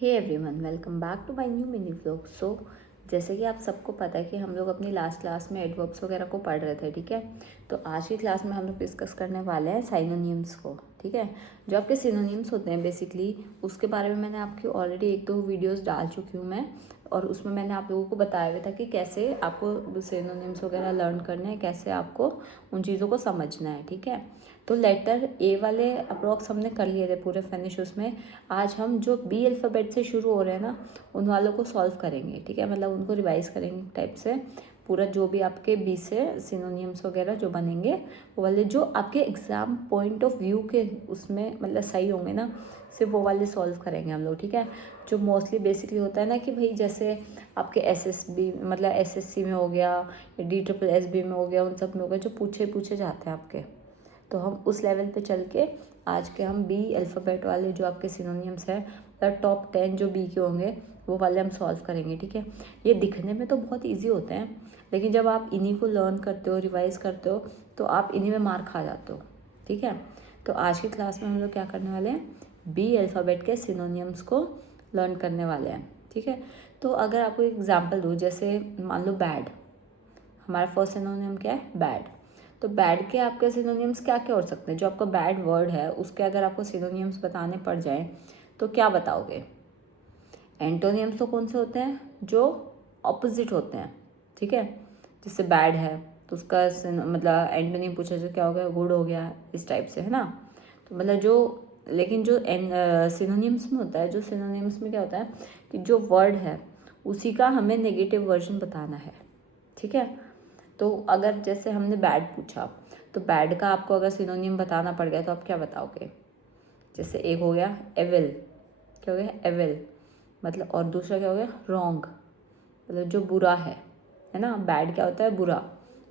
Hey everyone, welcome back to my new mini vlog. जैसे कि आप सबको पता है कि हम लोग अपनी लास्ट क्लास में एडवर्ब्स वगैरह को पढ़ रहे थे, ठीक है। तो आज की क्लास में हम लोग डिस्कस करने वाले हैं साइनोनिम्स को, ठीक है। जो आपके सिनोनिम्स होते हैं बेसिकली, उसके बारे में मैंने आपकी ऑलरेडी 1-2 वीडियोस डाल चुकी हूँ मैं, और उसमें मैंने आप लोगों को बताया हुआ था कि कैसे आपको सिनोनिम्स वगैरह लर्न करने हैं, कैसे आपको उन चीज़ों को समझना है, ठीक है। तो लेटर ए वाले अप्रॉक्स हमने कर लिए थे पूरे फिनिश। उसमें आज हम जो बी अल्फ़ाबेट से शुरू हो रहे हैं ना, उन वालों को सॉल्व करेंगे, ठीक है। मतलब उनको रिवाइज करेंगे टाइप से पूरा, जो भी आपके बी से सिनोनिम्स वगैरह जो बनेंगे वो वाले, जो आपके एग्ज़ाम पॉइंट ऑफ व्यू के उसमें मतलब सही होंगे ना, सिर्फ वो वाले सॉल्व करेंगे हम लोग, ठीक है। जो मोस्टली बेसिकली होता है ना कि भाई जैसे आपके एसएसबी मतलब एसएससी में हो गया या DSSB में हो गया, उन सब में हो गया, जो पूछे जाते हैं आपके। तो हम उस लेवल पे चल के आज के हम बी अल्फ़ाबेट वाले जो आपके सिनोनिम्स है, टॉप 10 जो बी के होंगे वो वाले हम सॉल्व करेंगे, ठीक है। ये दिखने में तो बहुत इजी होते हैं, लेकिन जब आप इन्हीं को लर्न करते हो, रिवाइज करते हो, तो आप इन्हीं में मार्क खा जाते हो, ठीक है। तो आज की क्लास में हम लोग क्या करने वाले हैं, बी अल्फ़ाबेट के सिनोनिम्स को लर्न करने वाले हैं, ठीक है। तो अगर आपको एग्जाम्पल दूँ, जैसे मान लो बैड, हमारा फर्स्ट सिनोनिम क्या है, बैड। तो बैड के आपके सिनोनिम्स क्या क्या हो सकते हैं, जो आपका बैड वर्ड है उसके अगर आपको सिनोनिम्स बताने पड़ जाएं तो क्या बताओगे। एंटोनिम्स तो कौन से होते हैं, जो ऑपोजिट होते हैं, ठीक है। जैसे बैड है तो उसका मतलब एंटोनिम पूछा जो क्या हो गया, गुड हो गया, इस टाइप से, है ना। तो मतलब जो, लेकिन जो सिनोनिम्स में होता है, जो सिनोनिम्स में क्या होता है कि जो वर्ड है उसी का हमें नेगेटिव वर्जन बताना है, ठीक है। तो अगर जैसे हमने बैड पूछा, तो बैड का आपको अगर सिनोनिम बताना पड़ गया तो आप क्या बताओगे। जैसे एक हो गया एविल, क्या हो गया एविल, मतलब, और दूसरा क्या हो गया रॉन्ग, मतलब जो बुरा है ना। बैड क्या होता है, बुरा,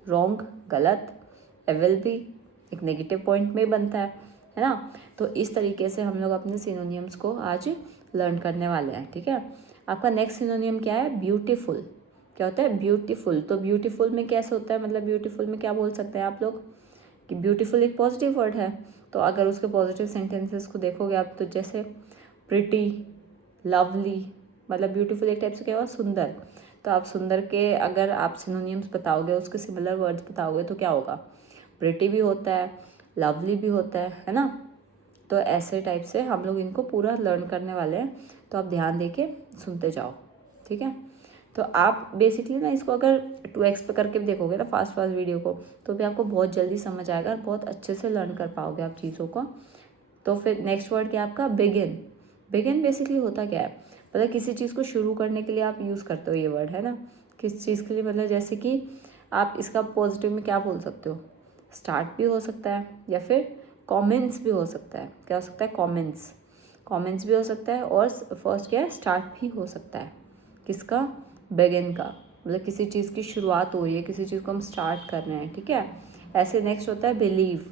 रॉन्ग गलत, एविल भी एक नेगेटिव पॉइंट में बनता है ना। तो इस तरीके से हम लोग अपने सिनोनियम्स को आज लर्न करने वाले हैं, ठीक है। आपका नेक्स्ट सिनोनियम क्या है, ब्यूटीफुल। क्या होता है, ब्यूटीफुल। तो ब्यूटीफुल में कैसे होता है, मतलब ब्यूटीफुल में क्या बोल सकते हैं आप लोग कि ब्यूटीफुल एक पॉजिटिव वर्ड है। तो अगर उसके पॉजिटिव सेंटेंसेस को देखोगे आप, तो जैसे प्रिटी, लवली, मतलब ब्यूटीफुल एक टाइप से क्या हुआ, सुंदर। तो आप सुंदर के अगर आप सिनोनियम्स बताओगे, उसके सिमिलर वर्ड्स बताओगे, तो क्या होगा, प्रिटी भी होता है, लवली भी होता है ना। तो ऐसे टाइप से हम लोग इनको पूरा लर्न करने वाले हैं, तो आप ध्यान दे के सुनते जाओ, ठीक है। तो आप बेसिकली ना इसको अगर 2x पे करके भी देखोगे ना फास्ट वीडियो को, तो भी आपको बहुत जल्दी समझ आएगा और बहुत अच्छे से लर्न कर पाओगे आप चीज़ों को। तो फिर नेक्स्ट वर्ड क्या आपका, बिगिन। बिगिन बेसिकली होता क्या है, मतलब किसी चीज़ को शुरू करने के लिए आप यूज़ करते हो ये वर्ड, है ना। किस चीज़ के लिए, मतलब जैसे कि आप इसका पॉजिटिव में क्या बोल सकते हो, स्टार्ट भी हो सकता है, या फिर कॉमेंट्स भी हो सकता है। क्या हो सकता है, कॉमेंट्स, कॉमेंट्स भी हो सकता है, और फर्स्ट क्या है, स्टार्ट भी हो सकता है। किसका, बिगिन का, मतलब किसी चीज़ की शुरुआत हो रही है, किसी चीज़ को हम स्टार्ट कर रहे हैं, ठीक है। ऐसे नेक्स्ट होता है बिलीव,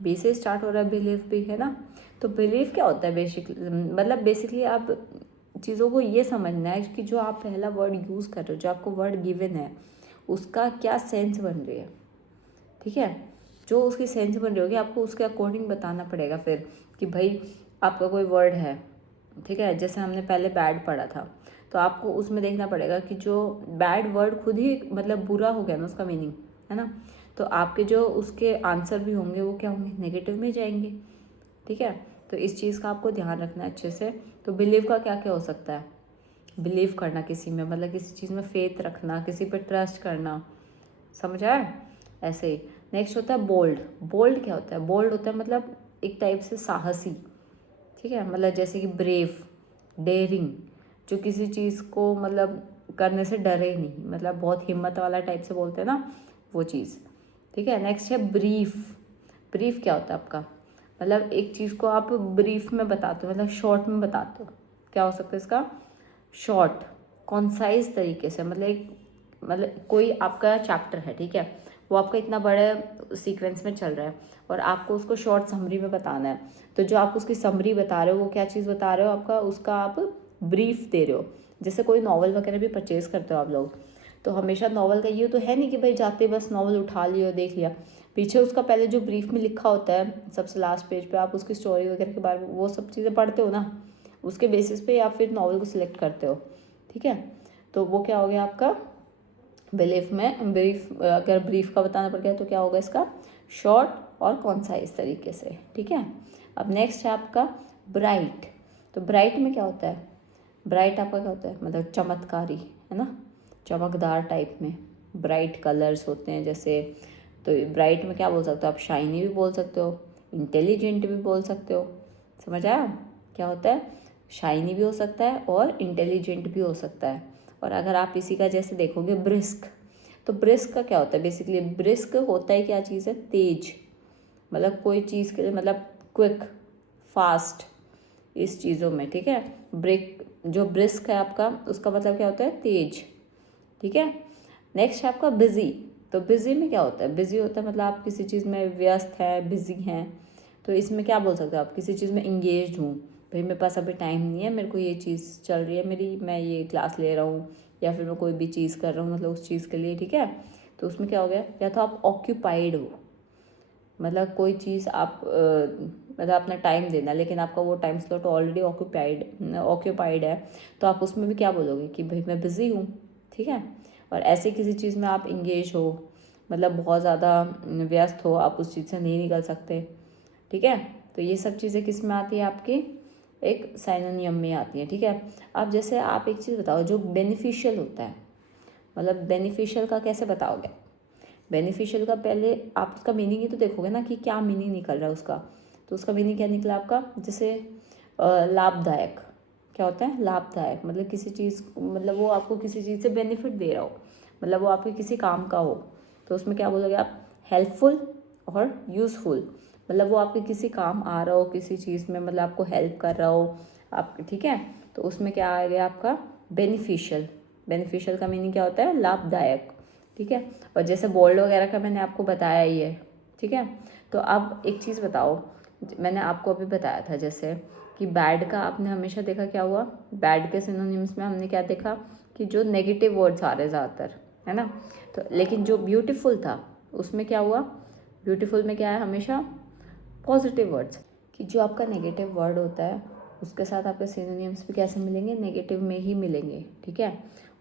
बी से स्टार्ट हो रहा है बिलीव भी, है ना। तो बिलीव क्या होता है, मतलब बेसिकली आप चीज़ों को ये समझना है कि जो आप पहला वर्ड यूज़ कर रहे हो, जो आपको वर्ड गिवन है, उसका क्या सेंस बन रही है, ठीक है। जो उसकी सेंस बन रही होगी आपको उसके अकॉर्डिंग बताना पड़ेगा फिर कि भाई आपका कोई वर्ड है, ठीक है। जैसे हमने पहले बैड पढ़ा था, तो आपको उसमें देखना पड़ेगा कि जो बैड वर्ड खुद ही मतलब बुरा हो गया ना उसका मीनिंग, है ना। तो आपके जो उसके आंसर भी होंगे वो क्या होंगे, नेगेटिव में जाएंगे, ठीक है। तो इस चीज़ का आपको ध्यान रखना है अच्छे से। तो बिलीव का क्या क्या हो सकता है, बिलीव करना किसी में, मतलब किसी चीज़ में फेथ रखना, किसी पे ट्रस्ट करना, समझ आया। ऐसे ही नेक्स्ट होता है बोल्ड। बोल्ड क्या होता है, बोल्ड होता है मतलब एक टाइप से साहसी, ठीक है। मतलब जैसे कि ब्रेव, डेयरिंग, जो किसी चीज़ को मतलब करने से डरे नहीं, मतलब बहुत हिम्मत वाला टाइप से बोलते हैं ना, वो चीज़, ठीक है। नेक्स्ट है ब्रीफ। ब्रीफ क्या होता है आपका, मतलब एक चीज़ को आप ब्रीफ में बताते हो, मतलब शॉर्ट में बताते हो। क्या हो सकता है इसका, शॉर्ट, कॉन्साइज तरीके से, मतलब एक, मतलब कोई आपका चैप्टर है, ठीक है, वो आपका इतना बड़ा सीक्वेंस में चल रहा है और आपको उसको शॉर्ट समरी में बताना है। तो जो आप उसकी समरी बता रहे हो, वो क्या चीज़ बता रहे हो, आपका उसका आप ब्रीफ दे रहे हो। जैसे कोई नॉवल वगैरह भी परचेज़ करते हो आप लोग, तो हमेशा नॉवल का ये तो है नहीं कि भाई जाते बस नॉवल उठा लिया देख लिया, पीछे उसका पहले जो ब्रीफ में लिखा होता है सबसे लास्ट पेज पे, आप उसकी स्टोरी वगैरह के बारे में वो सब चीज़ें पढ़ते हो ना, उसके बेसिस पे आप फिर नॉवल को सिलेक्ट करते हो, ठीक है। तो वो क्या हो गया आपका ब्रीफ में, ब्रीफ अगर ब्रीफ का बताना पड़ गया तो क्या होगा इसका शॉर्ट और कॉन्साइज तरीके से, ठीक है। अब नेक्स्ट है आपका ब्राइट। तो ब्राइट में क्या होता है, ब्राइट आपका क्या होता है, मतलब चमत्कारी, है ना, चमकदार टाइप में ब्राइट कलर्स होते हैं जैसे। तो ब्राइट में क्या बोल सकते हो आप, शाइनी भी बोल सकते हो, इंटेलिजेंट भी बोल सकते हो, समझ आया क्या होता है, शाइनी भी हो सकता है और इंटेलिजेंट भी हो सकता है। और अगर आप इसी का जैसे देखोगे ब्रिस्क, तो ब्रिस्क का क्या होता है, बेसिकली ब्रिस्क होता है क्या चीज़ है, तेज, मतलब कोई चीज़ के लिए मतलब क्विक, फास्ट, इस चीज़ों में, ठीक है। ब्रेक जो ब्रिस्क है आपका उसका मतलब क्या होता है, तेज, ठीक है। नेक्स्ट है आपका बिजी। तो बिजी में क्या होता है, बिजी होता है मतलब आप किसी चीज़ में व्यस्त है, बिजी हैं। तो इसमें क्या बोल सकते हो आप, किसी चीज़ में इंगेज हूँ, भाई मेरे पास अभी टाइम नहीं है, मेरे को ये चीज़ चल रही है मेरी, मैं ये क्लास ले रहा हूँ या फिर मैं कोई भी चीज़ कर रहा हूँ मतलब उस चीज़ के लिए, ठीक है। तो उसमें क्या हो गया, या तो आप ऑक्यूपाइड हो, मतलब कोई चीज़ आप मतलब अपना टाइम देना, लेकिन आपका वो टाइम स्लॉट ऑलरेडी ऑक्यूपाइड है, तो आप उसमें भी क्या बोलोगे कि भाई मैं बिज़ी हूँ, ठीक है। और ऐसे किसी चीज़ में आप इंगेज हो, मतलब बहुत ज़्यादा व्यस्त हो, आप उस चीज़ से नहीं निकल सकते, ठीक है। तो ये सब चीज़ें किस में आती है आपकी, एक साइनोनियम में आती है, ठीक है। अब जैसे आप एक चीज़ बताओ जो बेनिफिशियल होता है, मतलब बेनिफिशियल का कैसे बताओगे, बेनिफिशियल का पहले आप उसका मीनिंग ही तो देखोगे ना कि क्या मीनिंग निकल रहा है उसका। तो उसका मीनिंग क्या निकला आपका, जैसे लाभदायक, क्या होता है लाभदायक, मतलब किसी चीज़, मतलब वो आपको किसी चीज़ से बेनिफिट दे रहा हो, मतलब वो आपके किसी काम का हो। तो उसमें क्या बोलोगे आप, हेल्पफुल और यूज़फुल, मतलब वो आपके किसी काम आ रहा हो, किसी चीज़ में मतलब आपको हेल्प कर रहा हो आप, ठीक है। तो उसमें क्या आ गया आपका बेनिफिशियल। बेनिफिशियल का मीनिंग क्या होता है, लाभदायक, ठीक है। और जैसे बोल्ड वगैरह का मैंने आपको बताया ही है, ठीक है। तो अब एक चीज़ बताओ, मैंने आपको अभी बताया था जैसे कि बैड का आपने हमेशा देखा क्या हुआ, बैड के सिनोनिम्स में हमने क्या देखा कि जो नेगेटिव वर्ड्स आ रहे ज़्यादातर, है ना। तो लेकिन जो ब्यूटीफुल था उसमें क्या हुआ, ब्यूटीफुल में क्या है हमेशा पॉजिटिव वर्ड्स, कि जो आपका नेगेटिव वर्ड होता है उसके साथ आपके सिनोनिम्स भी कैसे मिलेंगे, नेगेटिव में ही मिलेंगे, ठीक है।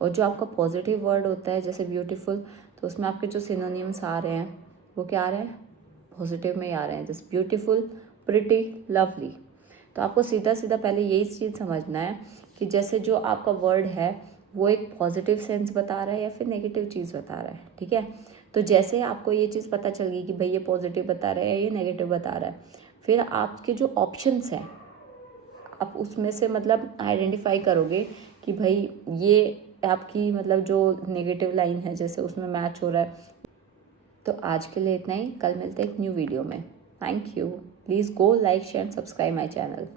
और जो आपका पॉजिटिव वर्ड होता है जैसे ब्यूटीफुल, तो उसमें आपके जो सिनोनिम्स आ रहे हैं वो क्या आ रहे हैं, पॉजिटिव में ही आ रहे हैं, जैसे ब्यूटीफुल, प्रिटी, लवली। तो आपको सीधा सीधा पहले यही चीज़ समझना है कि जैसे जो आपका वर्ड है वो एक पॉजिटिव सेंस बता रहा है या फिर नेगेटिव चीज़ बता रहा है, ठीक है। तो जैसे आपको ये चीज़ पता चल गई कि भाई ये पॉजिटिव बता रहा है या ये नेगेटिव बता रहा है, फिर आपके जो ऑप्शंस हैं आप उसमें से मतलब आइडेंटिफाई करोगे कि भाई ये आपकी मतलब जो नेगेटिव लाइन है जैसे उसमें मैच हो रहा है। तो आज के लिए इतना ही, कल मिलते हैं एक न्यू वीडियो में। Thank you, please go like share and subscribe my channel.